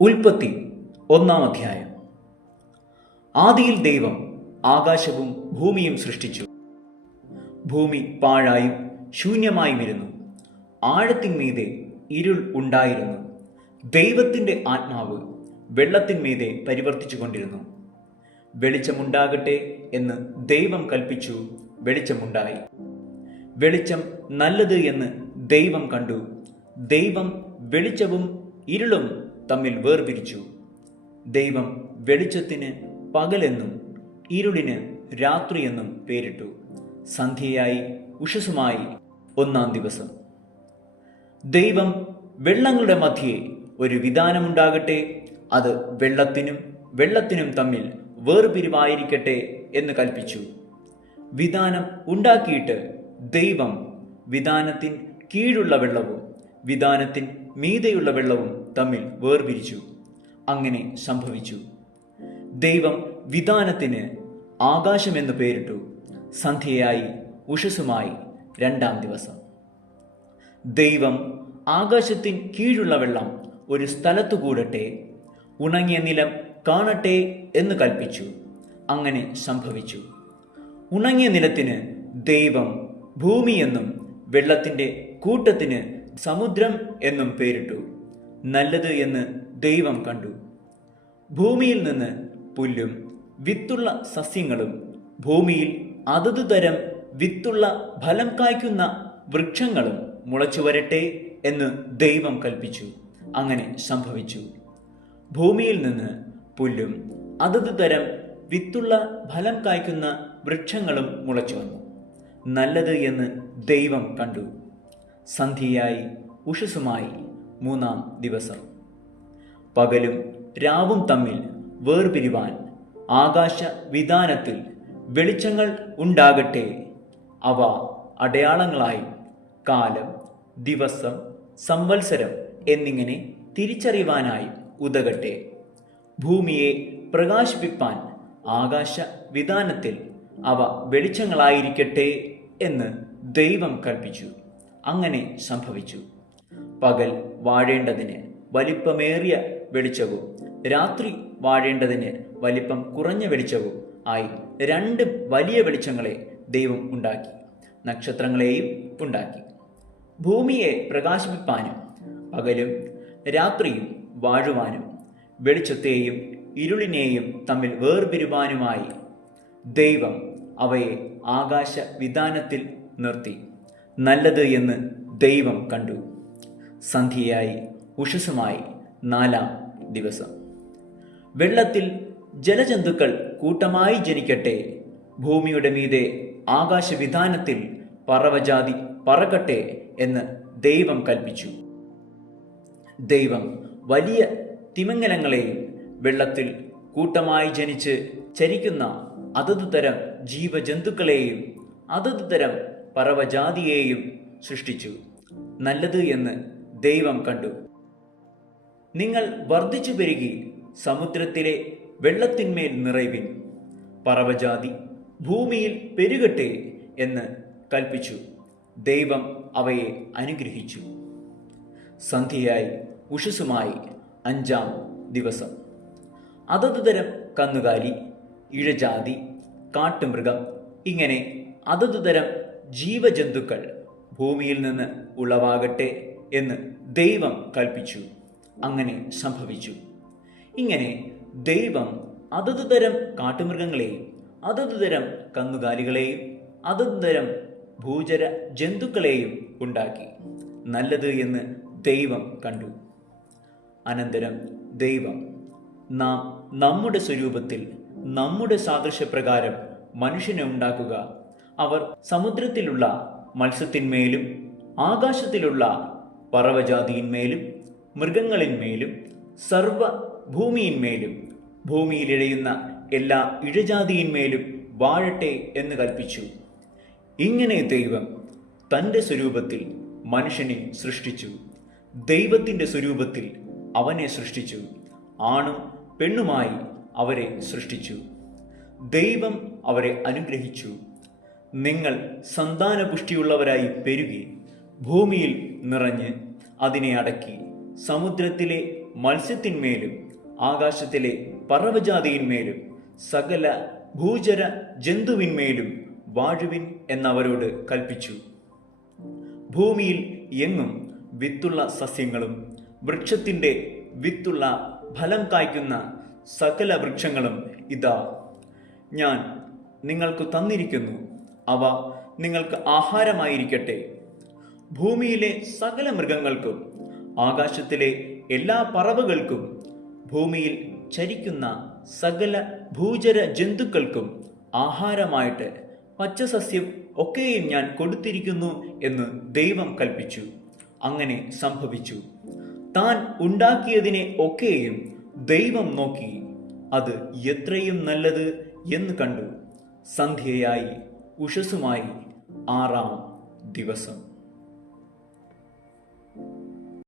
ഉൽപ്പത്തി 1-ാം അധ്യായം. ആദിയിൽ ദൈവം ആകാശവും ഭൂമിയും സൃഷ്ടിച്ചു. ഭൂമി പാഴായും ശൂന്യമായും ഇരുന്നു. ആഴത്തിന്മീതെ ഇരുൾ ഉണ്ടായിരുന്നു. ദൈവത്തിൻ്റെ ആത്മാവ് വെള്ളത്തിന്മീതെ പരിവർത്തിച്ചു കൊണ്ടിരുന്നു. വെളിച്ചമുണ്ടാകട്ടെ എന്ന് ദൈവം കൽപ്പിച്ചു. വെളിച്ചമുണ്ടായി. വെളിച്ചം നല്ലത് എന്ന് ദൈവം കണ്ടു. ദൈവം വെളിച്ചവും ഇരുളും തമ്മിൽ വേർപിരിച്ചു. ദൈവം വെളിച്ചത്തിന് പകലെന്നും ഇരുളിന് രാത്രിയെന്നും പേരിട്ടു. സന്ധ്യയായി ഉഷസ്സുമായി 1-ാം ദിവസം. ദൈവം വെള്ളങ്ങളുടെ മധ്യേ ഒരു വിതാനമുണ്ടാകട്ടെ, അത് വെള്ളത്തിനും തമ്മിൽ വേർപിരിവായിരിക്കട്ടെ എന്ന് കൽപ്പിച്ചു. വിതാനം ഉണ്ടാക്കിയിട്ട് ദൈവം വിതാനത്തിൻ കീഴുള്ള വെള്ളവും വിതാനത്തിൻ മീതെയുള്ള വെള്ളവും തമ്മിൽ വേർപിരിച്ചു. അങ്ങനെ സംഭവിച്ചു. ദൈവം വിതാനത്തിന് ആകാശമെന്ന് പേരിട്ടു. സന്ധ്യയായി ഉഷസ്സുമായി 2-ാം ദിവസം. ദൈവം ആകാശത്തിൻ കീഴുള്ള വെള്ളം ഒരു സ്ഥലത്തു കൂടട്ടെ, ഉണങ്ങിയ നിലം കാണട്ടെ എന്ന് കൽപ്പിച്ചു. അങ്ങനെ സംഭവിച്ചു. ഉണങ്ങിയ നിലത്തിന് ദൈവം ഭൂമി എന്നും വെള്ളത്തിൻ്റെ കൂട്ടത്തിന് സമുദ്രം എന്നും പേരിട്ടു. നല്ലത് എന്ന് ദൈവം കണ്ടു. ഭൂമിയിൽ നിന്ന് പുല്ലും വിത്തുള്ള സസ്യങ്ങളും ഭൂമിയിൽ അതത് തരം വിത്തുള്ള ഫലം കായ്ക്കുന്ന വൃക്ഷങ്ങളും മുളച്ചു വരട്ടെ എന്ന് ദൈവം കൽപ്പിച്ചു. അങ്ങനെ സംഭവിച്ചു. ഭൂമിയിൽ നിന്ന് പുല്ലും അതത് തരം വിത്തുള്ള ഫലം കായ്ക്കുന്ന വൃക്ഷങ്ങളും മുളച്ചു വന്നു. നല്ലത് എന്ന് ദൈവം കണ്ടു. സന്ധ്യയായി ഉഷസ്സുമായി 3-ാം ദിവസം. പകലും രാവും തമ്മിൽ വേർപിരിവാൻ ആകാശ വിതാനത്തിൽ വെളിച്ചങ്ങൾ ഉണ്ടാകട്ടെ. അവ അടയാളങ്ങളായി കാലം, ദിവസം, സംവത്സരം എന്നിങ്ങനെ തിരിച്ചറിയുവാനായി ഉതകട്ടെ. ഭൂമിയെ പ്രകാശിപ്പിപ്പാൻ ആകാശ വിതാനത്തിൽ അവ വെളിച്ചങ്ങളായിരിക്കട്ടെ എന്ന് ദൈവം കൽപ്പിച്ചു. അങ്ങനെ സംഭവിച്ചു. പകൽ വാഴേണ്ടതിന് വലിപ്പമേറിയ വെളിച്ചവും രാത്രി വാഴേണ്ടതിന് വലിപ്പം കുറഞ്ഞ വെളിച്ചവും ആയി 2 വലിയ വെളിച്ചങ്ങളെ ദൈവം ഉണ്ടാക്കി. നക്ഷത്രങ്ങളെയും ഉണ്ടാക്കി. ഭൂമിയെ പ്രകാശിപ്പിപ്പാനും പകലും രാത്രിയും വാഴുവാനും വെളിച്ചത്തെയും ഇരുളിനെയും തമ്മിൽ വേർപിരിവാനുമായി ദൈവം അവയെ ആകാശ വിതാനത്തിൽ നിർത്തി. നല്ലത് എന്ന് ദൈവം കണ്ടു. സന്ധ്യയായി ഉഷസ്സുമായി 4-ാം ദിവസം. വെള്ളത്തിൽ ജലജന്തുക്കൾ കൂട്ടമായി ജനിക്കട്ടെ. ഭൂമിയുടെ മീതെ ആകാശവിതാനത്തിൽ പറവജാതി പറക്കട്ടെ എന്ന് ദൈവം കൽപ്പിച്ചു. ദൈവം വലിയ തിമിംഗലങ്ങളെയും വെള്ളത്തിൽ കൂട്ടമായി ജനിച്ച് ചരിക്കുന്ന അതത് തരം ജീവജന്തുക്കളെയും അതത് തരം പറവജാതിയെയും സൃഷ്ടിച്ചു. നല്ലത് എന്ന് ദൈവം കണ്ടു. നിങ്ങൾ വർദ്ധിച്ചു പെരുകി സമുദ്രത്തിലെ വെള്ളത്തിന്മേൽ നിറയുവിൻ. പറവജാതി ഭൂമിയിൽ പെരുകട്ടെ എന്ന് കൽപ്പിച്ചു. ദൈവം അവയെ അനുഗ്രഹിച്ചു. സന്ധ്യയായി ഉഷസ്സുമായി 5-ാം ദിവസം. അതത് തരം കന്നുകാലി, ഇഴജാതി, കാട്ടുമൃഗം ഇങ്ങനെ അതത് തരം ജീവജന്തുക്കൾ ഭൂമിയിൽ നിന്ന് ഉളവാകട്ടെ എന്ന് ദൈവം കൽപ്പിച്ചു. അങ്ങനെ സംഭവിച്ചു. ഇങ്ങനെ ദൈവം അതത് തരം കാട്ടുമൃഗങ്ങളെയും അതത് തരം കന്നുകാലികളെയും അതത് തരം ഭൂചര ജന്തുക്കളെയും ഉണ്ടാക്കി. നല്ലത് എന്ന് ദൈവം കണ്ടു. അനന്തരം ദൈവം, നാം നമ്മുടെ സ്വരൂപത്തിൽ നമ്മുടെ സാദൃശ്യപ്രകാരം മനുഷ്യനെ ഉണ്ടാക്കുക. അവർ സമുദ്രത്തിലുള്ള മത്സ്യത്തിന്മേലും ആകാശത്തിലുള്ള പറവജാതിയിന്മേലും മൃഗങ്ങളിന്മേലും സർവ ഭൂമിയിന്മേലും ഭൂമിയിലിഴയുന്ന എല്ലാ ഇഴജാതിയിന്മേലും വാഴട്ടെ എന്ന് കൽപ്പിച്ചു. ഇങ്ങനെ ദൈവം തൻ്റെ സ്വരൂപത്തിൽ മനുഷ്യനെ സൃഷ്ടിച്ചു. ദൈവത്തിൻ്റെ സ്വരൂപത്തിൽ അവനെ സൃഷ്ടിച്ചു. ആണും പെണ്ണുമായി അവരെ സൃഷ്ടിച്ചു. ദൈവം അവരെ അനുഗ്രഹിച്ചു. നിങ്ങൾ സന്താനപുഷ്ടിയുള്ളവരായി പെരുകി ഭൂമിയിൽ നിറഞ്ഞ് അതിനെ അടക്കി സമുദ്രത്തിലെ മത്സ്യത്തിന്മേലും ആകാശത്തിലെ പറവജാതിയിന്മേലും സകല ഭൂചര ജന്തുവിന്മേലും വാഴുവിൻ എന്നവരോട് കൽപ്പിച്ചു. ഭൂമിയിൽ എങ്ങും വിത്തുള്ള സസ്യങ്ങളും വൃക്ഷത്തിൻ്റെ വിത്തുള്ള ഫലം കായ്ക്കുന്ന സകല വൃക്ഷങ്ങളും ഇതാ ഞാൻ നിങ്ങൾക്ക് തന്നിരിക്കുന്നു. അവ നിങ്ങൾക്ക് ആഹാരമായിരിക്കട്ടെ. ഭൂമിയിലെ സകല മൃഗങ്ങൾക്കും ആകാശത്തിലെ എല്ലാ പറവകൾക്കും ഭൂമിയിൽ ചരിക്കുന്ന സകല ഭൂചര ജന്തുക്കൾക്കും ആഹാരമായിട്ട് പച്ചസസ്യം ഒക്കെയും ഞാൻ കൊടുത്തിരിക്കുന്നു എന്ന് ദൈവം കൽപ്പിച്ചു. അങ്ങനെ സംഭവിച്ചു. താൻ ഉണ്ടാക്കിയതിനെ ഒക്കെയും ദൈവം നോക്കി, അത് എത്രയും നല്ലത് എന്ന് കണ്ടു. സന്ധ്യയായി ഉഷസ്സുമായി 6-ാം ദിവസം.